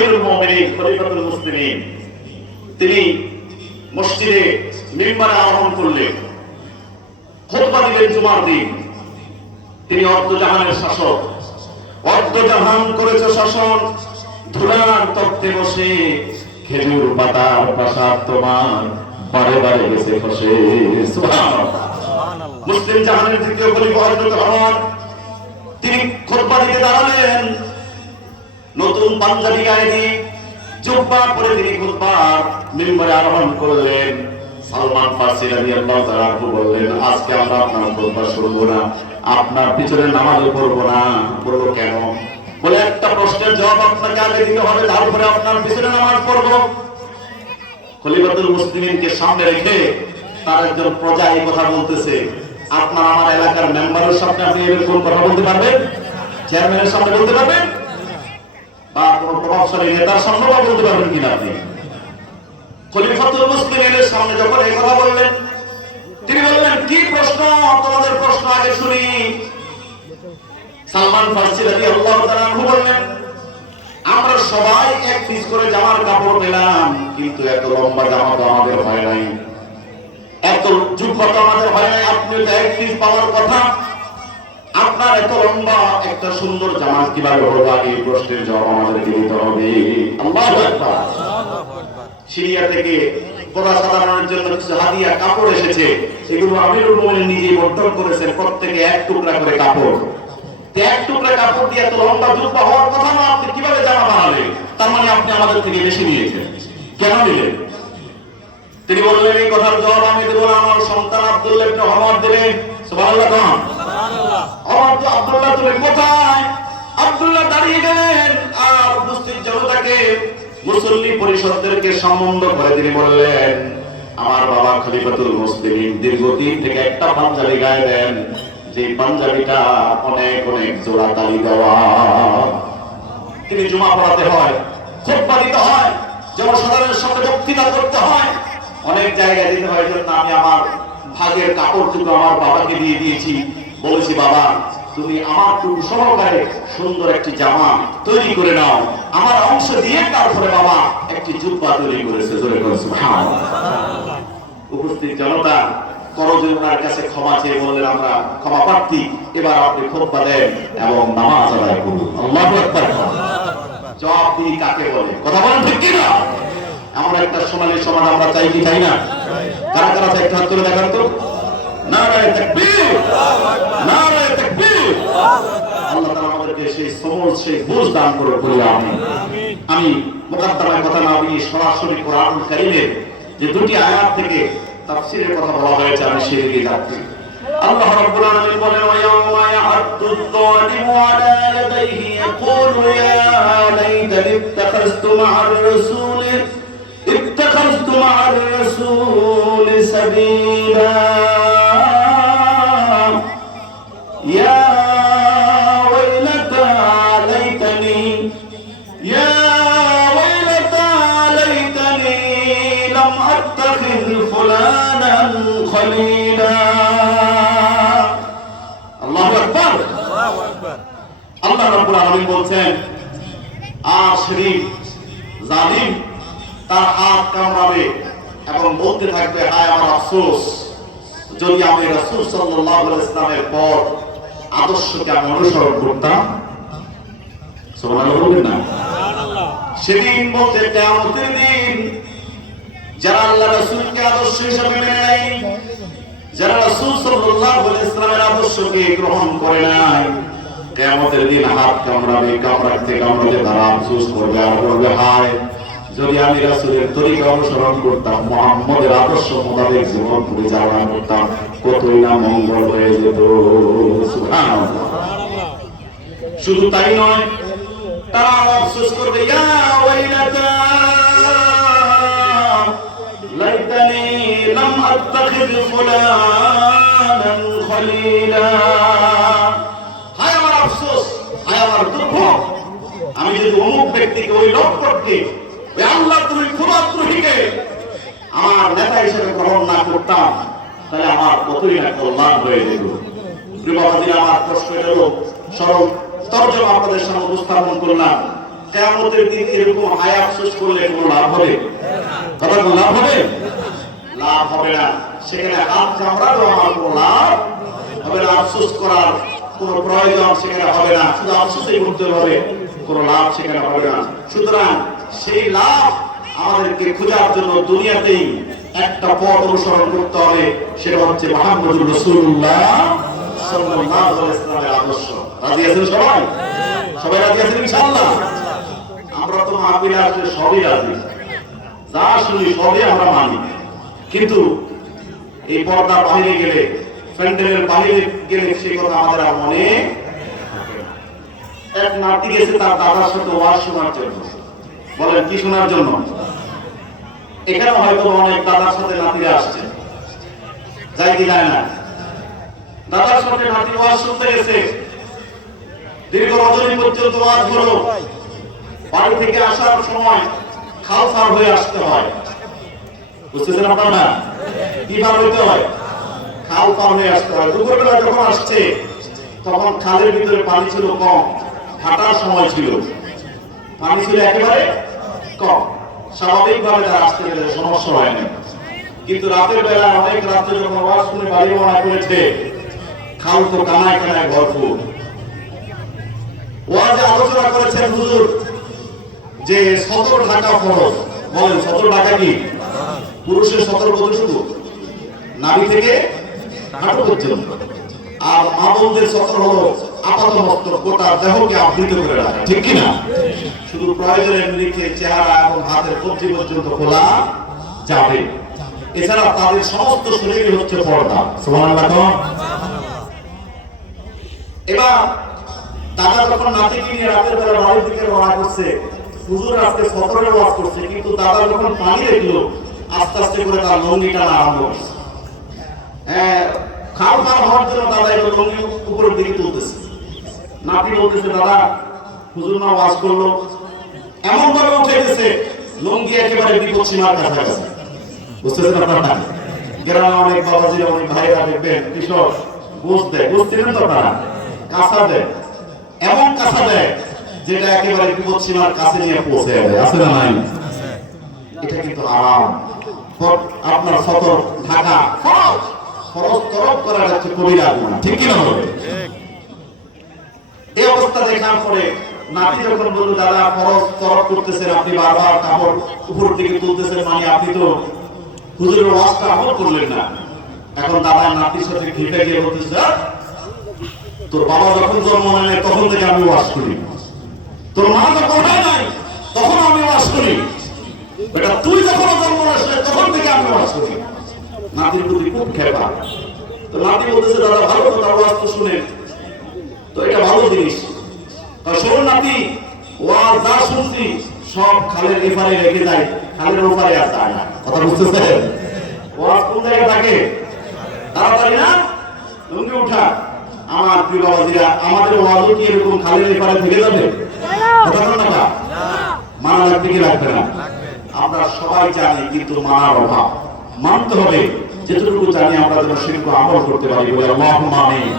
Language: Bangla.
আমিরুল মুমিনিন খলিফাতুল মুসলিমিন তিনি মসজিদে মিম্বারে আরোহণ করলেন, খুতবা দিলেন জুমার দিন। তিনি অর্ধজাহানের শাসক, অর্ধজাহান করেছে শাসন। ধুলার তপ্তে বসে খেজুর পাতার প্রাসাদ তোমার বারে বারে গেছে খসে। সুবহানাল্লাহ। মুসলিম জাহানের দ্বিতীয় খলিফা হযরত ওমর তিনি খুতবা দিতে দাঁড়ালেন। নতুন পাঞ্জাবি গায়ে দিয়ে জুব্বা পরে তিনি খুতবার মিম্বারে আরোহণ করলেন। সালমান ফারসি রাদিয়াল্লাহু তাআলা বললেন, আজকে আমরা আপনার খুতবা শুনব না, আপনার পিছনে নামাজও পড়ব না। বলল কেন? বলে একটা প্রশ্নের জবাব আপনাকে আগে দিতে হবে, তারপরে আপনার পিছনে নামাজ পড়ব। খলিফাতুল মুসলিমিনকে সামনে রেখে তার একজন প্রজা এই কথা বলতেছে, আপনার আমার এলাকার মেম্বারের সামনে আপনি এরকম কথা বলতে পারবেন? চেয়ারম্যানের সামনে বলতে পারবেন? বা কোন প্রভাবশালী নেতার সামনে বলতে পারবেন কিনা আপনি? খলিফাতুল মুসলিমিনের সামনে যখন এই কথা বললেন, তিনি বললেন, কি প্রশ্ন? তোমাদের প্রশ্ন আগে শুনি। সালমান ফারসি রাদিয়াল্লাহু তাআলা বললেন, আমরা সবাই এক পিস করে জামার কাপড় পেলাম, কিন্তু এত লম্বা জামা তো আমাদের হয় নাই, এত জুব্বা তো আমাদের হয় নাই। আপনি তো এক পিস পাওয়ার কথা, আপনার এত লম্বা একটা সুন্দর জামা কিভাবে হলো? এই প্রশ্নের জবাব আমাদেরকে দিতে হবে। আল্লাহু আকবার। সিরিয়া থেকে পরা সাধারণের জন্য কিছু হাদিয়া কাপড় এসেছে, সেগুলো আমিরুল মুমিনিন নিজেই বন্টন করেছেন, প্রত্যেকে এক টুকরা করে কাপড়। এক টুকরা কাপড় দিয়ে এত লম্বা জুব্বা হওয়ার কথা না, আপনি কিভাবে জামা বানালেন? তার মানে আপনি আমাদের থেকে বেশি নিয়েছেন, কেন নিলেন? তিনি বললেন, এই কথার জবাব আমি দেব না, আমার সন্তান আব্দুল্লাহ ইবনে ওমর দেবে। সুবহানাল্লাহ। সুবহানাল্লাহ। ওমর তো আব্দুল্লাহ তুমি কোথায়? আব্দুল্লাহ দাঁড়িয়ে গেলেন আর উপস্থিত জনতাকে, মুসল্লি পরিষদদেরকে সম্বোধন করে তিনি বললেন, আমার বাবা খলিফাতুল মুসলিমিন দীর্ঘদিন থেকে একটা পাঞ্জাবি গায়ে দেন, যে পাঞ্জাবিটা অনেক অনেক জোড়া তালি দেওয়া। তিনি জুমা পড়াতে হয়, খুতবা দিতে হয়, জনসাধারণের সামনে বক্তৃতা করতে হয়, অনেক জায়গায় দিতে হয়। জন্য আমি আমার ভাগের কাপড়টুকু আমার বাবাকে দিয়ে দিয়েছি, বলেছি, বাবা তুমি আমার টুকু সহকারে সুন্দর একটি জামা তৈরি করে নাও, আমার অংশ দিয়ে তারপরে বাবা একটি জুব্বা তৈরি করেছে। জোরে করে সুবহানাল্লাহ। উপস্থিত জনতা করজনার কাছে ক্ষমা চেয়ে বললেন, আমরা ক্ষমা প্রার্থী, এবার আপনি খুতবা দেন এবং নামাজ আদায় করুন। আল্লাহু আকবার। জবাব দিয়ে কাকে বলে? কথা বলেন ঠিক কি না? এমন একটা সোনালী সমাজ আমরা চাই কি চাই না? কারা কারা চাই একটু হাত তুলে দেখান তো। নারায়ে তাকবীর, নারায়ে তাকবীর। আল্লাহ তাআলা আমাদেরকে সেই সমঝ, সেই বুঝ দান করে বলি আমিন। আমি মুকাদ্দামায় কথা না বলি, সরাসরি কোরআনুল কারীমের যে দুটি আয়াত থেকে তাফসীরের কথা বলা হয়েছে আমি সেদিকে যাচ্ছি। আল্লাহ রাব্বুল আলামিন বলেন, ওয়া ইয়াওমা ইয়া'আদ্দুয যালিমু আলা ইয়াদাইহি ইয়াকুলু ইয়া লাইতানি ইত্তাখাযতু মা'আর রাসূলি সাবিলা ইয়া ওয়াইলাতা লাইতানি লাম আত্তাখিয ফুলানান খলিলা। আল্লাহু আকবার। আল্লাহু আকবার। আল্লাহ রাব্বুল আলামিন বলছেন, আর সেদিন জালিম তার হাত কামড়াবে এবং বলতে থাকবে, হায় আমার আফসোস, যদি আমি রাসূল সাল্লাল্লাহু আলাইহি ওয়াসাল্লামের পথ আদর্শকে আমি অনুসরণ করতাম। সুবহানাল্লাহ বলবেন না? সুবহানাল্লাহ। সেদিন বলতে কিয়ামতের দিন যারা আল্লাহ রাসূলকে আদর্শ হিসেবে মেনে নেয়, যারা রাসূল সাল্লাল্লাহু আলাইহি ওয়াসাল্লামের আদর্শকে গ্রহণ করে নাই, কিয়ামতের দিন হাত কামড়াবে, কামড়াতে কামড়াতে তারা আফসোস করবে আর বলবে, হায় যদি আমি রাসূলের তরিকা অনুসরণ করতাম, মুহাম্মদের আদর্শ মোতাবেক জীবন পরিচালনা করতাম, কতই না মঙ্গল হয়ে যেত। সুবহানাল্লাহ। শুধু তাই নয়, তারা আফসোস করবে, ইয়া ওয়াইলাতা লাইতানি লাম আত্তাখিয ফুলানান খলিলা। হায় আমার আফসোস, হায় আমার দুর্ভোগ, আমি যদি অমুক ব্যক্তিকে, ওই লোক করতে, ওই আল্লাহ তুমি ক্ষুদ্রহীকে আমার নেতা হিসেবে গ্রহণ না করতাম, তাহলে আমার কতই না কল্যাণ হয়ে যেত। প্রিয় বাবাজি, আমার প্রশ্ন হলো, সরল তরজমা আপনাদের সামনে উপস্থাপন করলাম। কিয়ামতের দিন এরকম হায় আফসোস করলে কোনো লাভ হবে? কথা বল, লাভ হবে? লাভ হবে না। সেখানে হাত কামড়ালেও আমার কোনো লাভ হবে না, আফসোস করার কোনো প্রয়োজন সেখানে হবে না, শুধু আফসোসই করতে হবে, কোনো লাভ সেখানে হবে না। সুতরাং সেই লাভ আমাদেরকে খোঁজার জন্য দুনিয়াতেই একটা পথ অনুসরণ করতে হবে, সেটা হচ্ছে মুহাম্মদুর রাসূলুল্লাহ সাল্লাল্লাহু আলাইহি ওয়াসাল্লামের আদর্শ। রাজি আছেন সবাই? সবাই রাজি আছেন ইনশাআল্লাহ? আমরা তো মাহফিলে আসলে সবই রাজি, যা শুনি সবই আমরা মানি, কিন্তু এই পর্দার বাইরে গেলে, প্যান্ডেলের বাইরে গেলে সেই কথা আমাদের আর মনে। এক নাতি গেছে তার দাদার সাথে ওয়াজ শোনার জন্য। বলেন কি শোনার জন্য? এখানে হয়তো অনেক দাদার সাথে নাতিরা আসছে, যাই কি যায় না? দাদার সাথে নাতি ওয়াজ শুনতে গেছে, দীর্ঘ রজনী পর্যন্ত ওয়াজ হলো। বাড়ি থেকে আসার সময় খাল পার হয়ে আসতে হয়, বুঝতেছেন আপনারা? কি পার হইতে হয়? খাল পার হয়ে আসতে হয়। দুপুরবেলা যখন আসছে তখন খালের ভিতরে পানি ছিল কম, হাঁটার সময় ছিল, পানি ছিল একেবারে কম, স্বাভাবিকভাবে তারা আসতে গেলে সমস্যা হয় না। কিন্তু রাতের বেলা অনেক রাত্রে যখন আওয়াজ শুনে বাড়ি মনে করেছে, খাল তো কানায় কানায় ভরপুর। ওয়াজে আলোচনা করেছেন হুজুর যে 17 টাকা ফরজ। বলেন 17 টাকা কি? পুরুষের 17 বছর শুধু নাভি থেকে হাঁটু পর্যন্ত, আর মা বোনদের 17 হলো আপাত মস্তক, গোটা দেহকে আবৃত করে রাখা, ঠিক কিনা? শুধু প্রয়োজনের নিরিখে চেহারা এবং হাতের কবজি পর্যন্ত খোলা যাবে, এছাড়া তাদের সমস্ত শরীরে হচ্ছে পর্দা। সুবহানাল্লাহ। এবার দাদা যখন নাতিকে নিয়ে রাতের বেলা বাড়ির দিকে রওনা করছে, হুজুর আজকে 17 ওয়াজ করছে, কিন্তু দাদা যখন পানি দেখলো আস্তে আস্তে করে তার লঙ্গি টানা আরম্ভ করছে। খাল পার হওয়ার জন্য দাদা এবার লঙ্গি উপরের দিকে তুলতেছে। নাতি বলতেছে, দাদা হুজুর না ওয়াজ করলো, এমন ভাবে উঠে গেছে লঙ্গি একেবারে বিপদ সীমার কাছাকাছি। বুঝতেছেন আপনারা? গ্রামে অনেক বাবাজিরা, অনেক ভাইরা দেখবেন কৃষক গোস দেয়, গোস দিলেন তো আপনারা, কাঁচা দেয়, এমন কাঁচা দেয় যেটা একেবারে বিপদ সীমার কাছে নিয়ে পৌঁছে যাবে। আছে না নাই? এটা কিন্তু হারাম। আপনার সতর ঢাকা ফরজ, ফরজ তরফ করা যাচ্ছে কবিরা গুনাহ, ঠিক কি না? হবে এই অবস্থা দেখার পরে নাতি যখন বলল, দাদা ফরজ তরফ করতেছেন আপনি, বারবার কাপড় উপর দিকে তুলতেছেন, মানে আপনি তো হুজুরের ওয়াজটা আমল করলেন না। এখন দাদা নাতির সাথে ঘেটে গিয়ে বলতেছে, তোর বাবা যখন জন্ম নেয় তখন থেকে আমি ওয়াজ করি, তোর মা যখন হয় নাই তখন আমি ওয়াজ করি, বেটা তুই যখন জন্ম আসলে তখন থেকে আমি ওয়াজ করি। নাতির প্রতি খুব খেপা। তো নাতি বলতেছে, দাদা ভালো কথা, ওয়াজ তো শুনে তো এটা ভালো জিনিস, তা শোন নাতি, ওয়াজ যা শুনছি সব খালের এপারে রেখে যায়, খালের ওপারে আর যায় না। কথা বুঝতেছেন? ওয়াজ কোন জায়গায় থাকে? তাড়াতাড়ি না লুঙ্গি উঠা। আমার প্রিয় বাবাজিরা, আমাদের ওয়াজও কি এরকম খালের এপারে থেকে যাবে? কথা বল না, মানা লাগবে কি লাগবে না? আমরা সবাই জানি, কিন্তু মানার অভাব। মানতে হবে, যেটুকু জানি আমরা যেন সেটুকু আমল করতে পারি। বলে আল্লাহুম্মা আমিন।